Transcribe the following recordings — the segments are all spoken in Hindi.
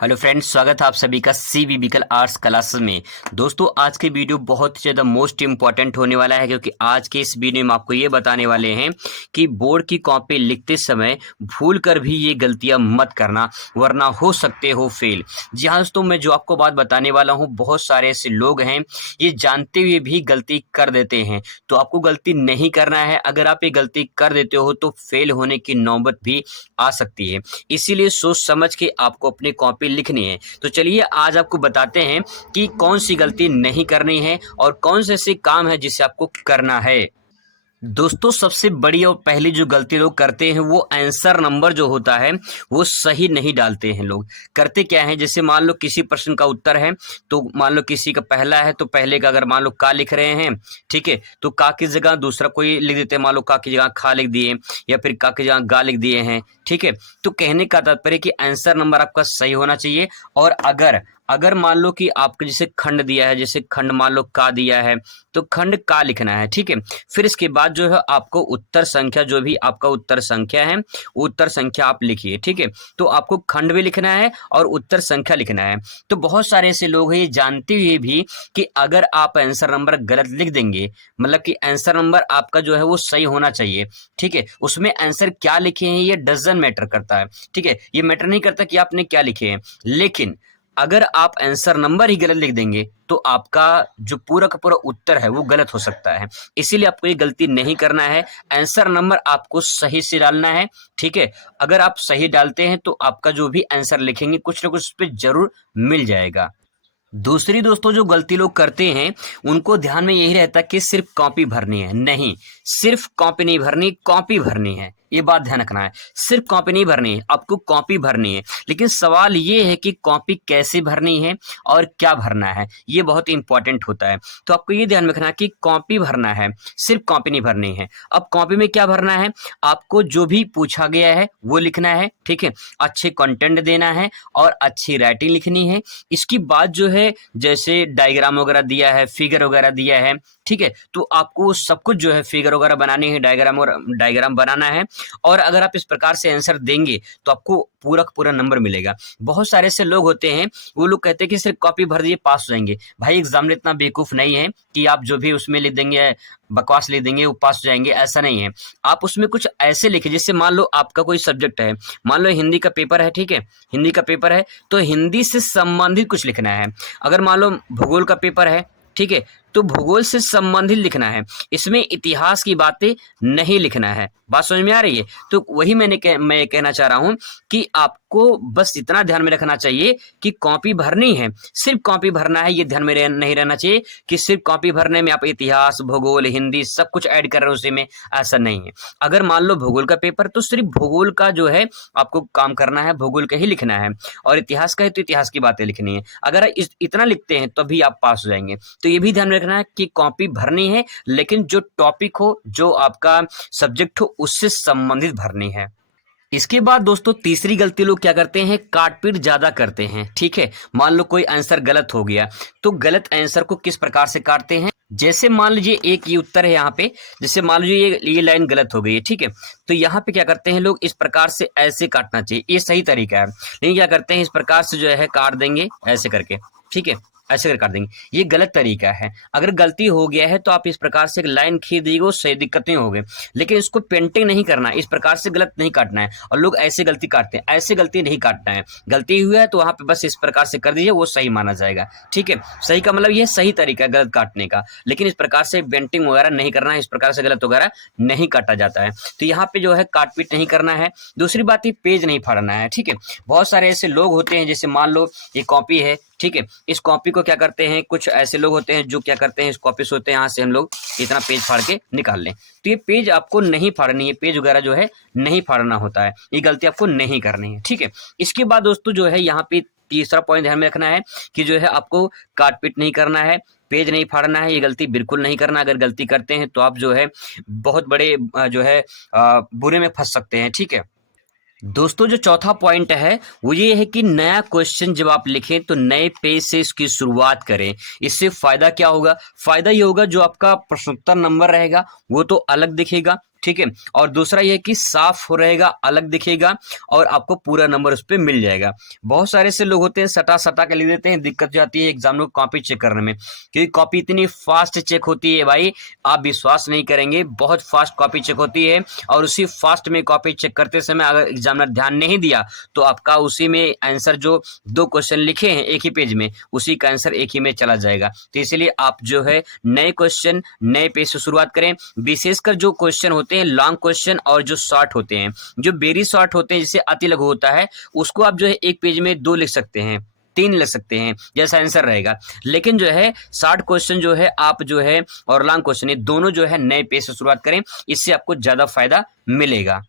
हेलो फ्रेंड्स, स्वागत है आप सभी का सीबीबिकल आर्ट्स क्लासेस में। दोस्तों, आज के वीडियो बहुत ही ज़्यादा मोस्ट इंपॉर्टेंट होने वाला है, क्योंकि आज के इस वीडियो में आपको ये बताने वाले हैं कि बोर्ड की कॉपी लिखते समय भूल कर भी ये गलतियां मत करना, वरना हो सकते हो फेल। जी हाँ दोस्तों, मैं जो आपको बात बताने वाला हूँ, बहुत सारे ऐसे लोग हैं ये जानते हुए भी गलती कर देते हैं। तो आपको गलती नहीं करना है। अगर आप ये गलती कर देते हो तो फेल होने की नौबत भी आ सकती है। इसीलिए सोच समझ के आपको अपनी कॉपी लिखनी है। तो चलिए आज आपको बताते हैं कि कौन सी गलती नहीं करनी है और कौन से ऐसे काम है जिसे आपको करना है। दोस्तों, सबसे बड़ी और पहली जो गलती लोग करते हैं वो आंसर नंबर जो होता है वो सही नहीं डालते हैं। लोग करते क्या है, जैसे मान लो किसी प्रश्न का उत्तर है, तो मान लो किसी का पहला है तो पहले का अगर मान लो का लिख रहे हैं, ठीक है, तो का की जगह दूसरा कोई लिख देते हैं। मान लो का की जगह खा लिख दिए या फिर का की जगह गा लिख दिए हैं, ठीक है। तो कहने का तात्पर्य कि आंसर नंबर आपका सही होना चाहिए। और अगर अगर मान लो कि आपको जैसे खंड दिया है, जैसे खंड मान लो का दिया है, तो खंड का लिखना है, ठीक है। फिर इसके बाद जो है आपको उत्तर संख्या, जो भी आपका उत्तर संख्या है, उत्तर संख्या आप लिखिए, ठीक है। तो आपको खंड भी लिखना है और उत्तर संख्या लिखना है। तो बहुत सारे ऐसे लोग हैं ये जानते हुए भी कि अगर आप आंसर नंबर गलत लिख देंगे, मतलब कि आंसर नंबर आपका जो है वो सही होना चाहिए, ठीक है। उसमें आंसर क्या लिखे हैं ये डजन मैटर करता है, ठीक है। ये मैटर नहीं करता कि आपने क्या लिखे हैं, लेकिन अगर आप आंसर नंबर ही गलत लिख देंगे तो आपका जो पूरा का पूरा उत्तर है वो गलत हो सकता है। इसीलिए आपको ये गलती नहीं करना है। आंसर नंबर आपको सही से डालना है, ठीक है। अगर आप सही डालते हैं तो आपका जो भी आंसर लिखेंगे कुछ ना कुछ उस पे जरूर मिल जाएगा। दूसरी दोस्तों जो गलती लोग करते हैं उनको ध्यान में यही रहता है कि सिर्फ कॉपी भरनी है। नहीं, सिर्फ कॉपी नहीं भरनी, कॉपी भरनी है। ये बात ध्यान रखना है। सिर्फ कॉपी नहीं भरनी है, आपको कॉपी भरनी है। लेकिन सवाल ये है कि कॉपी कैसे भरनी है और क्या भरना है, ये बहुत इंपॉर्टेंट होता है। तो आपको ये ध्यान रखना है कि कॉपी भरना है, सिर्फ कॉपी नहीं भरनी है। अब कॉपी में क्या भरना है, आपको जो भी पूछा गया है वो लिखना है, ठीक है। अच्छे कंटेंट देना है और अच्छी राइटिंग लिखनी है। इसकी बात जो है, जैसे डायग्राम वगैरह दिया है, फिगर वगैरह दिया है, ठीक है, तो आपको सब कुछ जो है फिगर वगैरह बनानी है, डायग्राम बनाना है। और अगर आप इस प्रकार से आंसर देंगे तो आपको पूरा का पूरा नंबर मिलेगा। बहुत सारे ऐसे लोग होते हैं, वो लोग कहते हैं कि सिर्फ कॉपी भर दिए पास हो जाएंगे। भाई, एग्जाम में इतना बेवकूफ नहीं है कि आप जो भी उसमें लिख देंगे, बकवास लिख देंगे, वो पास हो जाएंगे, ऐसा नहीं है। आप उसमें कुछ ऐसे लिखे, जैसे मान लो आपका कोई सब्जेक्ट है, मान लो हिंदी का पेपर है, ठीक है, हिंदी का पेपर है तो हिंदी से संबंधित कुछ लिखना है। अगर मान लो भूगोल का पेपर है, ठीक है, तो भूगोल से संबंधित लिखना है। इसमें इतिहास की बातें नहीं लिखना है। बात समझ में आ रही है? तो वही मैं कहना चाह रहा हूं कि आपको बस इतना ध्यान में रखना चाहिए कि कॉपी भरनी है, सिर्फ कॉपी भरना है। ये ध्यान में नहीं रहना चाहिए कि सिर्फ कॉपी भरने में आप इतिहास, भूगोल, हिंदी सब कुछ ऐड कर रहे हो उसी में, ऐसा नहीं है। अगर मान लो भूगोल का पेपर, तो सिर्फ भूगोल का जो है आपको काम करना है, भूगोल का ही लिखना है। और इतिहास का है तो इतिहास की बातें लिखनी है। अगर इतना लिखते हैं तभी आप पास हो जाएंगे। तो ये भी ध्यान में रखना है कि कॉपी भरनी है, लेकिन जो टॉपिक हो, जो आपका सब्जेक्ट हो, उससे संबंधित भरनी है। इसके बाद दोस्तों तीसरी गलती लोग क्या करते हैं, काटपीट ज्यादा करते हैं, ठीक है। मान लो कोई आंसर गलत हो गया, तो गलत आंसर को किस प्रकार से काटते हैं, जैसे मान लीजिए एक ये उत्तर है यहाँ पे, जैसे मान लीजिए ये लाइन गलत हो गई है, ठीक है। तो यहाँ पे क्या करते हैं लोग, इस प्रकार से ऐसे काटना चाहिए, ये सही तरीका है। लेकिन क्या करते हैं, इस प्रकार से जो है काट देंगे ऐसे करके, ठीक है, ऐसे कर काट देंगे। ये गलत तरीका है। अगर गलती हो गया है तो आप इस प्रकार से एक लाइन खींच दीजिए, वो सही दिक्कत नहीं होगी। लेकिन इसको पेंटिंग नहीं करना है, इस प्रकार से गलत नहीं काटना है। और लोग ऐसे गलती काटते हैं, ऐसे गलती नहीं काटना है। गलती हुई है तो वहां पे बस इस प्रकार से कर दीजिए, वो सही माना जाएगा, ठीक है। सही का मतलब ये सही तरीका है गलत काटने का। लेकिन इस प्रकार से पेंटिंग वगैरह नहीं करना है, इस प्रकार से गलत वगैरह नहीं काटा जाता है। तो यहाँ पे जो है काटपीट नहीं करना है। दूसरी बात, ये पेज नहीं फाड़ना है, ठीक है। बहुत सारे ऐसे लोग होते हैं, जैसे मान लो ये कॉपी है, ठीक है, इस कॉपी को क्या करते हैं, कुछ ऐसे लोग होते हैं जो क्या करते हैं, इस कॉपी से होते हैं, यहाँ से हम लोग इतना पेज फाड़ के निकाल लें। तो ये पेज आपको नहीं फाड़नी है, पेज वगैरह जो है नहीं फाड़ना होता है। ये गलती आपको नहीं करनी है, ठीक है। इसके बाद दोस्तों जो है यहाँ पे तीसरा पॉइंट ध्यान में रखना है कि जो है आपको काटपीट नहीं करना है, पेज नहीं फाड़ना है। ये गलती बिल्कुल नहीं करना। अगर गलती करते हैं तो आप जो है बहुत बड़े जो है बुरे में फंस सकते हैं, ठीक है। दोस्तों जो चौथा पॉइंट है वो ये है कि नया क्वेश्चन जब आप लिखें तो नए पेज से इसकी शुरुआत करें। इससे फायदा क्या होगा, फायदा ये होगा जो आपका प्रश्नोत्तर नंबर रहेगा वो तो अलग दिखेगा, ठीक है। और दूसरा ये कि साफ हो रहेगा, अलग दिखेगा और आपको पूरा नंबर उस पे मिल जाएगा। बहुत सारे ऐसे लोग होते हैं सटा सटा के लिख देते हैं, दिक्कत जाती है एग्जाम में कॉपी चेक करने में, क्योंकि कॉपी इतनी फास्ट चेक होती है भाई, आप विश्वास नहीं करेंगे, बहुत फास्ट कॉपी चेक होती है। और उसी फास्ट में कॉपी चेक करते समय अगर एग्जामिनर ध्यान नहीं दिया तो आपका उसी में आंसर जो 2 क्वेश्चन लिखे हैं एक ही पेज में, उसी का आंसर एक ही में चला जाएगा। तो इसलिए आप जो है नए क्वेश्चन नए पेज से शुरुआत करें। विशेषकर जो क्वेश्चन होते हैं लॉन्ग क्वेश्चन और जो शॉर्ट होते हैं, जो वेरी शॉर्ट होते हैं, जिसे अति लघु होता है, उसको आप जो है एक पेज में 2 लिख सकते हैं, 3 लिख सकते हैं, जैसा आंसर रहेगा। लेकिन जो है शॉर्ट क्वेश्चन जो है आप जो है और लॉन्ग क्वेश्चन, ये दोनों जो है नए पेज से शुरुआत करें, इससे आपको ज्यादा फायदा मिलेगा।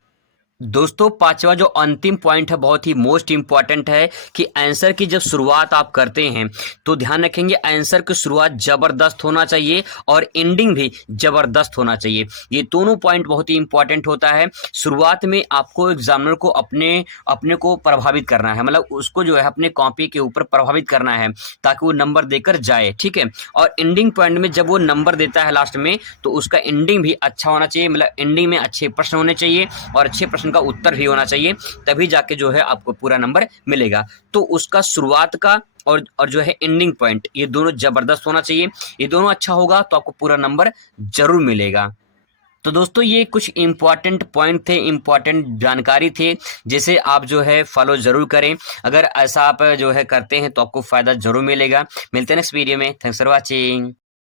दोस्तों 5वां जो अंतिम पॉइंट है बहुत ही मोस्ट इंपॉर्टेंट है कि आंसर की जब शुरुआत आप करते हैं तो ध्यान रखेंगे आंसर की शुरुआत जबरदस्त होना चाहिए और एंडिंग भी जबरदस्त होना चाहिए। ये दोनों पॉइंट बहुत ही इंपॉर्टेंट होता है। शुरुआत में आपको एग्जामिनर को अपने को प्रभावित करना है, मतलब उसको जो है अपने कॉपी के ऊपर प्रभावित करना है ताकि वो नंबर देकर जाए, ठीक है। और एंडिंग पॉइंट में जब वो नंबर देता है लास्ट में, तो उसका एंडिंग भी अच्छा होना चाहिए, मतलब एंडिंग में अच्छे प्रश्न होने चाहिए और अच्छे प्रश्न का उत्तर भी होना चाहिए, तभी जाके जो है आपको पूरा नंबर मिलेगा। तो उसका शुरुआत का और जो है एंडिंग पॉइंट, ये दोनों जबरदस्त होना चाहिए। ये दोनों अच्छा होगा तो आपको पूरा नंबर जरूर मिलेगा। तो दोस्तों ये कुछ इंपॉर्टेंट पॉइंट थे, इंपॉर्टेंट जानकारी थे, जिसे आप जो है फॉलो जरूर करें। अगर ऐसा आप जो है करते हैं तो आपको फायदा जरूर मिलेगा। मिलते हैं नेक्स्ट वीडियो में। Thanks for watching.